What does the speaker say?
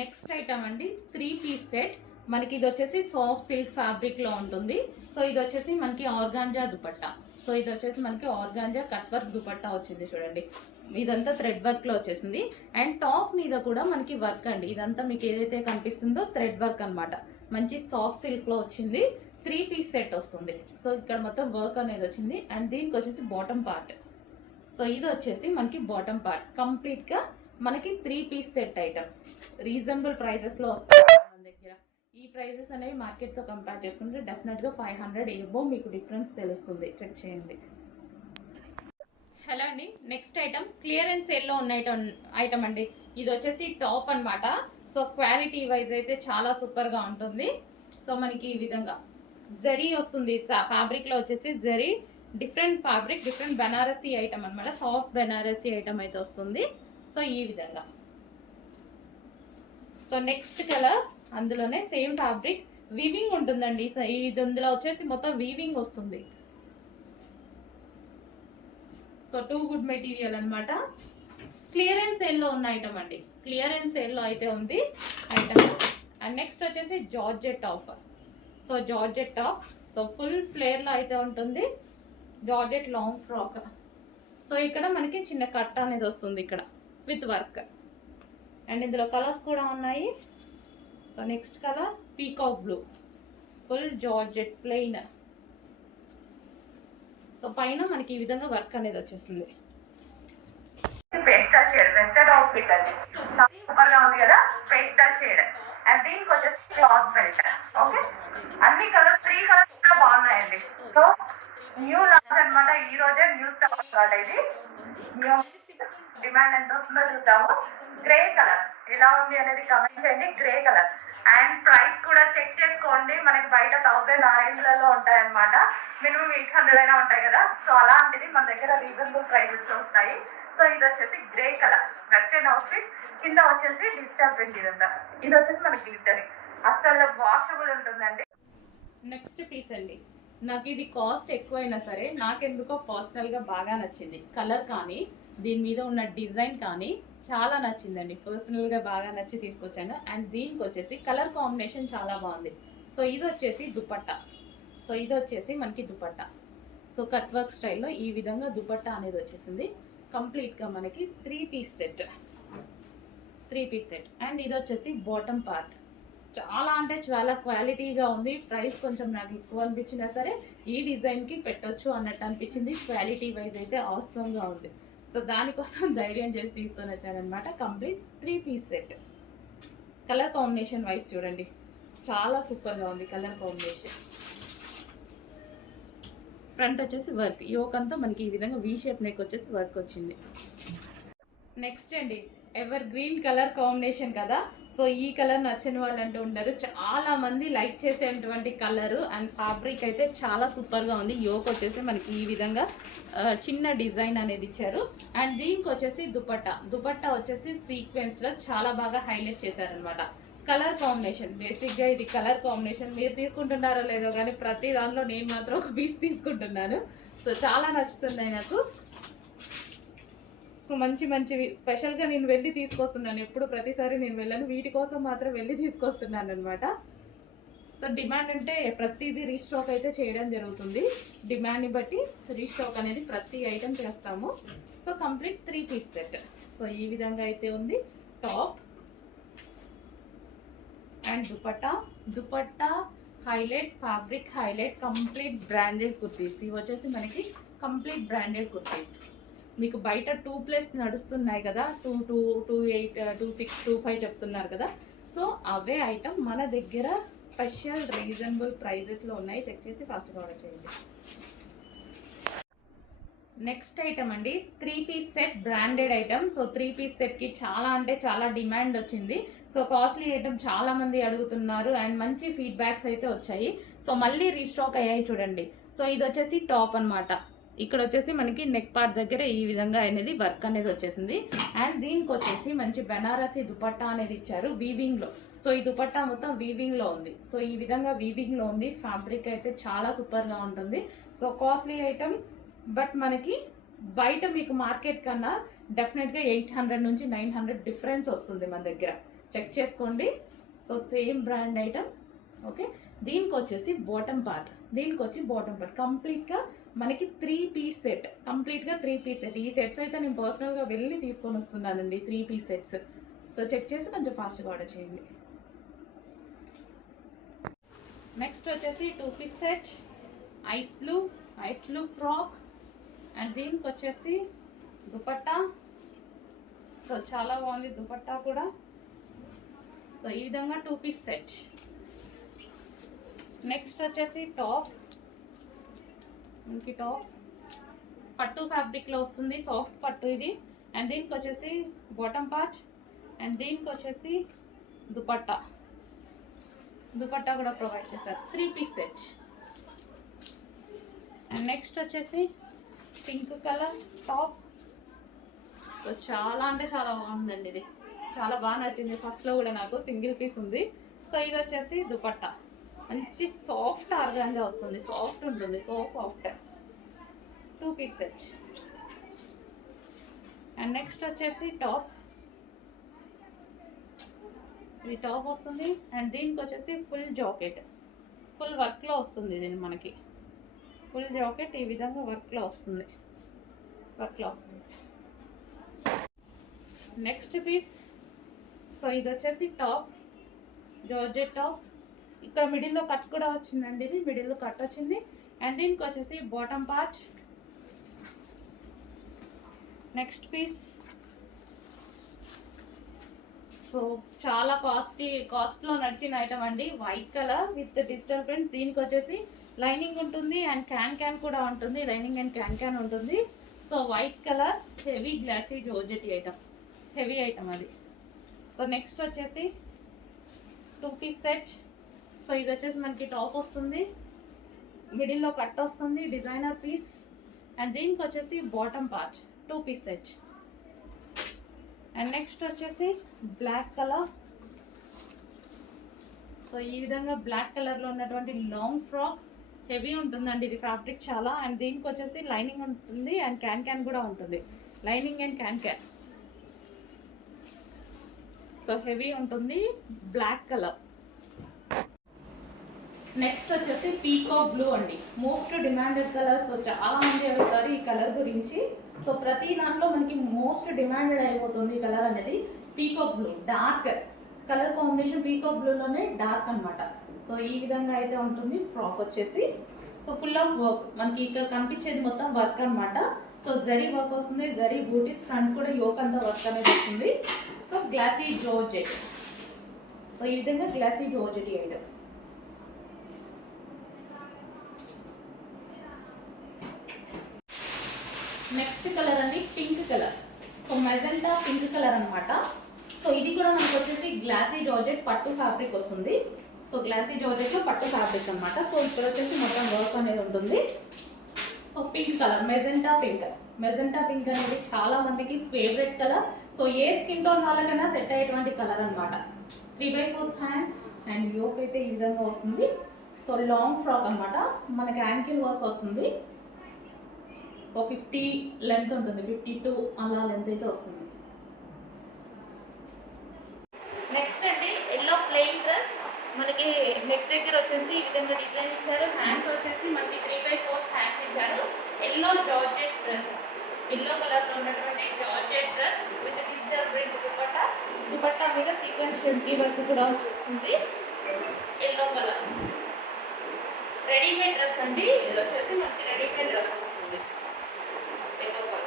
Next item అండి 3 piece set. మనకి ఇది వచ్చేసి సాఫ్ట్ సిల్క్ ఫ్యాబ్రిక్ లో ఉంటుంది. సో ఇది వచ్చేసి మనకి ఆర్గాంజా దుపట్టా. సో ఇది వచ్చేసి మనకి ఆర్గాంజా కట్ వర్క్ దుపట్టా వచ్చింది చూడండి. ఇదంతా థ్రెడ్ వర్క్ లో వచ్చేసింది. అండ్ టాప్ మీద కూడా మనకి వర్క్ అండి. ఇదంతా మీకు ఏదైతే కనిపిస్తుందో థ్రెడ్ వర్క్ అనమాట. మంచి సాఫ్ట్ సిల్క్ లో వచ్చింది. 3 పీస్ సెట్ వస్తుంది. సో ఇక్కడ మొత్తం వర్క్ అనేది వచ్చింది. అండ్ దీనికి వచ్చేసి బాటమ్ పార్ట్. సో ఇది వచ్చేసి మనకి బాటమ్ పార్ట్. కంప్లీట్ గా మనకి 3 piece set item reasonable prices లో వస్తాయి మన దగ్గర. ఈ ప్రైజెస్ అనేవి మార్కెట్ తో కంపేర్ చేసుకుంటే డెఫినెట్ గా 500 ఎబో మీకు డిఫరెన్స్ తెలుస్తుంది. చెక్ చేయండి. హలో అండి, నెక్స్ట్ ఐటమ్ క్లియరెన్స్ సేల్ లో ఉన్న ఐటమ్ అండి. ఇది వచ్చేసి టాప్ అన్నమాట. సో క్వాలిటీ వైజ్ అయితే చాలా సూపర్ గా ఉంటుంది. సో మనకి ఈ విధంగా జరీ వస్తుంది. ఫ్యాబ్రిక్ లో వచ్చేసి zari different fabric, different Banarasi item అన్నమాట. సాఫ్ట్ బెనారసీ ఐటమ్ అయితే వస్తుంది. సో ఈ విధంగా. సో నెక్స్ట్ కలర్ అందులోనే సేమ్ ఫ్యాబ్రిక్ వీవింగ్ ఉంటుందండి. ఇది ఇందులో వచ్చేసి మొత్తం వీవింగ్ వస్తుంది. సో టూ గుడ్ మెటీరియల్ అన్నమాట. క్లియరెన్స్ సేల్ లో ఉన్న ఐటమ్ అండి. క్లియరెన్స్ సేల్ లో అయితే ఉంది ఐటమ్. అండ్ నెక్స్ట్ వచ్చేసి georgette top. So georgette top. So full flare లో అయితే ఉంటుంది. Georgette long frock. సో ఇక్కడ మనకి చిన్న కట్ అనేది వస్తుంది ఇక్కడ విత్ వర్క్. అండ్ ఇందులో కలర్స్ కూడా ఉన్నాయి. So next colour peacock blue. Full georgette plain. So పైన మనకి ఈ విధంగా వర్క్ అనేది వచ్చేసింది. పేస్టల్ షేడ్ వెస్టర్న్ అవుట్ఫిట్ అండి. సూపర్ గా ఉంది కదా, పేస్టల్ షేడ్. అండ్ దీనికి వచ్చేసి క్లాత్ బెల్ట్. ఓకే, అన్ని కలర్స్ 3 కలర్స్ కూడా బాగున్నాయండి. సో న్యూ లాంచ్ అనమాట. ఈ రోజే న్యూ స్టాక్ అనమాట. ఇది న్యూ డిమాండ్ ఎంత వస్తుందో చూద్దాము. గ్రే కలర్ ఎలా ఉంది అనేది కమెంట్ చేయండి. Grey colour. అండ్ ప్రైస్ కూడా చెక్ చేసుకోండి. మనకి బయట 1000 ఆ రేంజ్ లలో ఉంటాయి అనమాట. మినిమం 800 అయినా ఉంటాయి కదా. సో అలాంటిది మన దగ్గర రీజనబుల్ ప్రైజెస్ లో వస్తాయి. సో ఇది వచ్చేసి గ్రే కలర్ వెస్టర్న్ అవుట్ఫిట్. కింద వచ్చేసి డిజిటల్ ప్రింట్. ఇదంతా ఇది వచ్చేసి మనకి గ్లిటర్. అసలు వాషబుల్ ఉంటుందండి. నెక్స్ట్ పీస్ అండి. నాకు ఇది కాస్ట్ ఎక్కువైనా సరే నాకెందుకో పర్సనల్ గా బాగా నచ్చింది. కలర్ కానీ దీని మీద ఉన్న డిజైన్ కానీ చాలా నచ్చిందండి. పర్సనల్ గా బాగా నచ్చి తీసుకొచ్చాను. అండ్ దీనికి వచ్చేసి కలర్ కాంబినేషన్ చాలా బాగుంది. సో ఇది వచ్చేసి దుపట్టా. సో ఇది వచ్చేసి మనకి దుపట్టా. సో కట్ వర్క్ స్టైల్లో ఈ విధంగా దుపట్టా అనేది వచ్చేసింది. కంప్లీట్ గా మనకి 3 piece set. 3 piece set. And ఇది వచ్చేసి బాటమ్ పార్ట్. చాలా అంటే చాలా క్వాలిటీగా ఉంది. ప్రైస్ కొంచెం నాకు ఎక్కువ అనిపించినా సరే ఈ డిజైన్ కి పెట్టొచ్చు అన్నట్టు అనిపించింది. క్వాలిటీ వైజ్ అయితే అవసరం గా ఉంది. సో దానికోసం ధైర్యం చేసి తీసుకొని వచ్చానమాట. Complete 3 piece set. Colour combination wise చూడండి, చాలా సూపర్ గా ఉంది కలర్ కాంబినేషన్. ఫ్రంట్ వచ్చేసి వర్క్, యోక్ అంతా మనకి ఈ విధంగా వీ షేప్ నెక్ వచ్చేసి వర్క్ వచ్చింది. నెక్స్ట్ అండి, ఎవర్ గ్రీన్ కలర్ కాంబినేషన్ కదా. సో ఈ కలర్ నచ్చని వాళ్ళు అంటూ ఉండరు. చాలా మంది లైక్ చేసేటువంటి కలర్. అండ్ ఫ్యాబ్రిక్ అయితే చాలా సూపర్ గా ఉంది. యోక్ వచ్చేసి మనకి ఈ విధంగా చిన్న డిజైన్ అనేది ఇచ్చారు. అండ్ దీనికి వచ్చేసి దుపట్టా. దుపట్టా వచ్చేసి సీక్వెన్స్ లో చాలా బాగా హైలైట్ చేశారనమాట. కలర్ కాంబినేషన్ బేసిక్ గా ఇది కలర్ కాంబినేషన్ మీరు తీసుకుంటున్నారో లేదో కానీ ప్రతి దాంట్లో నేను మాత్రం ఒక పీస్ తీసుకుంటున్నాను. సో చాలా నచ్చుతుంది నాకు. సో మంచి మంచివి స్పెషల్గా నేను వెళ్ళి తీసుకొస్తున్నాను. ఎప్పుడు ప్రతిసారి నేను వెళ్ళను, వీటి కోసం మాత్రం వెళ్ళి తీసుకొస్తున్నాను అనమాట. సో డిమాండ్ అంటే ప్రతిదీ రీస్టాక్ అయితే చేయడం జరుగుతుంది. డిమాండ్ని బట్టి రీస్టాక్ అనేది ప్రతి ఐటమ్ చేస్తాము. So complete 3 piece set. So ఈ విధంగా అయితే ఉంది top and dupatta. Dupatta highlight, fabric highlight, complete branded kurtis. ఇవి వచ్చేసి మనకి కంప్లీట్ బ్రాండెడ్ కుర్తీస్. మీకు బయట 2+ నడుస్తున్నాయి కదా, 22, 28, 26, 25 చెప్తున్నారు కదా. సో అవే ఐటమ్ మన దగ్గర స్పెషల్ రీజనబుల్ ప్రైజెస్లో ఉన్నాయి. చెక్ చేసి ఫాస్ట్గా ఆర్డర్ చేయండి. నెక్స్ట్ ఐటమ్ అండి 3 piece set branded item. So 3 piece సెట్కి చాలా అంటే చాలా డిమాండ్ వచ్చింది. సో కాస్ట్లీ ఐటమ్ చాలా మంది అడుగుతున్నారు అండ్ మంచి ఫీడ్బ్యాక్స్ అయితే వచ్చాయి. సో మళ్ళీ రీస్టాక్ అయ్యాయి చూడండి. సో ఇది వచ్చేసి టాప్ అనమాట. ఇక్కడ వచ్చేసి మనకి నెక్ పార్ట్ దగ్గర ఈ విధంగా అనేది వర్క్ అనేది వచ్చేసింది. అండ్ దీనికి వచ్చేసి మంచి బెనారసీ దుపట్టా అనేది ఇచ్చారు వీవింగ్ లో. సో ఈ దుపట్టా మొత్తం వీవింగ్ లో ఉంది. సో ఈ విధంగా వీవింగ్ లో ఉంది. ఫ్యాబ్రిక్ అయితే చాలా సూపర్ గా ఉంటుంది. సో కాస్ట్లీ ఐటమ్, బట్ మనకి బయట మీకు మార్కెట్ కన్నా డెఫినెట్గా 800 నుంచి 900 డిఫరెన్స్ వస్తుంది మన దగ్గర. చెక్ చేసుకోండి. So same brand item. Okay, దీనికి వచ్చేసి బాటమ్ పార్ట్, కంప్లీట్గా మనకి 3 పీస్ సెట్, కంప్లీట్గా 3 పీస్ సెట్. ఈ సెట్స్ అయితే నేను పర్సనల్గా వెళ్ళి తీసుకొని వస్తున్నానండి, 3 పీస్ సెట్స్. సో చెక్ చేసి కొంచెం ఫాస్ట్గా ఆర్డర్ చేయండి. నెక్స్ట్ వచ్చేసి 2 piece set, ice blue frock, and దీనికి వచ్చేసి దుపట్టా. సో చాలా బాగుంది దుపట్టా కూడా. సో ఈ విధంగా 2 పీస్ సెట్. నెక్స్ట్ వచ్చేసి టాప్, మనకి టాప్ పట్టు ఫ్యాబ్రిక్లో వస్తుంది, సాఫ్ట్ పట్టు ఇది. అండ్ దీనికి వచ్చేసి బాటమ్ పార్ట్, అండ్ దీనికి వచ్చేసి దుపట్టా కూడా ప్రొవైడ్ చేశారు. 3 పీస్ సెట్. అండ్ నెక్స్ట్ వచ్చేసి పింక్ కలర్ టాప్. సో చాలా అంటే చాలా బాగుందండి, ఇది చాలా బాగా నచ్చింది. ఫస్ట్లో కూడా నాకు సింగిల్ పీస్ ఉంది. సో ఇది వచ్చేసి దుపట్టా, మంచి సాఫ్ట్ ఆర్గాన్జా వస్తుంది, సాఫ్ట్ ఉంటుంది, so soft. 2 piece set. And next వచ్చేసి టాప్, ఇది టాప్ వస్తుంది. అండ్ దీనికి వచ్చేసి ఫుల్ జాకెట్, ఫుల్ వర్క్లో వస్తుంది. ఇది మనకి ఫుల్ జాకెట్ ఈ విధంగా వర్క్లో వస్తుంది. Next piece. సో ఇది వచ్చేసి టాప్, జార్జెట్ టాప్. ఇక్కడ మిడిల్లో కట్ కూడా వచ్చిందండి, ఇది మిడిల్లో కట్ వచ్చింది. అండ్ దీనికి వచ్చేసి bottom part. Next piece. So చాలా కాస్ట్లో నడిచిన ఐటమ్ అండి, white colour with digital print. దీనికి వచ్చేసి లైనింగ్ ఉంటుంది అండ్ క్యాన్ కూడా ఉంటుంది, లైనింగ్ అండ్ క్యాన్ ఉంటుంది. So white colour heavy glossy georgette item, heavy item అది. సో నెక్స్ట్ వచ్చేసి 2 పీస్ సెట్. సో ఇది వచ్చేసి మనకి టాప్ వస్తుంది, మిడిల్లో కట్ వస్తుంది, డిజైనర్ పీస్. అండ్ దీనికి వచ్చేసి bottom part, 2 piece set. And next వచ్చేసి బ్లాక్ కలర్. సో ఈ విధంగా బ్లాక్ కలర్లో ఉన్నటువంటి లాంగ్ ఫ్రాక్, హెవీ ఉంటుందండి ఇది ఫ్యాబ్రిక్ చాలా. అండ్ దీనికి వచ్చేసి లైనింగ్ ఉంటుంది అండ్ క్యాన్ కూడా ఉంటుంది, lining and can. So heavy ఉంటుంది, బ్లాక్ కలర్. నెక్స్ట్ వచ్చేసి పీకాక్ బ్లూ అండి, మోస్ట్ డిమాండెడ్ కలర్. సో చాలా మంది అడుగుతారు ఈ కలర్ గురించి. సో ప్రతి దాంట్లో మనకి మోస్ట్ డిమాండెడ్ అయిపోతుంది ఈ కలర్ అనేది. Peacock blue dark colour combination, peacock బ్లూలోనే డార్క్ అనమాట. సో ఈ విధంగా అయితే ఉంటుంది ఫ్రాక్ వచ్చేసి. సో ఫుల్ ఆఫ్ వర్క్, మనకి ఇక్కడ కనిపించేది మొత్తం వర్క్ అనమాట. సో జరీ వర్క్ వస్తుంది, జరీ బూటీస్, ఫ్రంట్ కూడా యోక్ అంతా వర్క్ అనేది వస్తుంది. So glossy georgette. సో ఈ విధంగా glossy georgette item. Next colour అండి pink colour. So magenta pink colour అనమాట. సో ఇది కూడా మనకు వచ్చేసి గ్లాసీ జార్జెట్ పట్టు ఫ్యాబ్రిక్ వస్తుంది. సో గ్లాసీ జార్జెట్లో పట్టు ఫ్యాబ్రిక్ అనమాట. సో ఇక్కడ వచ్చేసి మొత్తం వర్క్ అనేది ఉంటుంది. So pink colour, magenta pink అనేది చాలా మందికి ఫేవరెట్ కలర్. సో ఏ స్కిన్ టోన్ వాళ్ళకైనా సెట్ అయ్యేటువంటి కలర్ అనమాట. 3/4 హ్యాండ్స్ అండ్ యోక్ అయితే ఈ విధంగా వస్తుంది. సో లాంగ్ ఫ్రాక్ అనమాట, మనకి యాంకిల్ వర్క్ వస్తుంది. సో 50 లెంత్ ఉంటుంది, 52 అలా లెంత్ అయితే వస్తుంది. నెక్స్ట్ అండి ఎల్లో ప్లెయిన్ డ్రెస్, మనకి నెక్ దగ్గర వచ్చేసి ఈ విధంగా డిజైన్ ఇచ్చారు. హ్యాండ్స్ వచ్చేసి మనకి 3/4 హ్యాండ్స్ ఇచ్చారు. ఎల్లో జార్జెట్ డ్రెస్, ఎల్లో కలర్లో ఉన్నటువంటి georgette dress with digital print dupatta మీద సీక్వెన్స్ షెడ్కి వర్క్ కూడా వచ్చేస్తుంది. ఎల్లో కలర్ రెడీమేడ్ డ్రెస్ అండి, ఇది వచ్చేసి మనకి రెడీమేడ్ డ్రెస్ వస్తుంది ఎల్లో కలర్.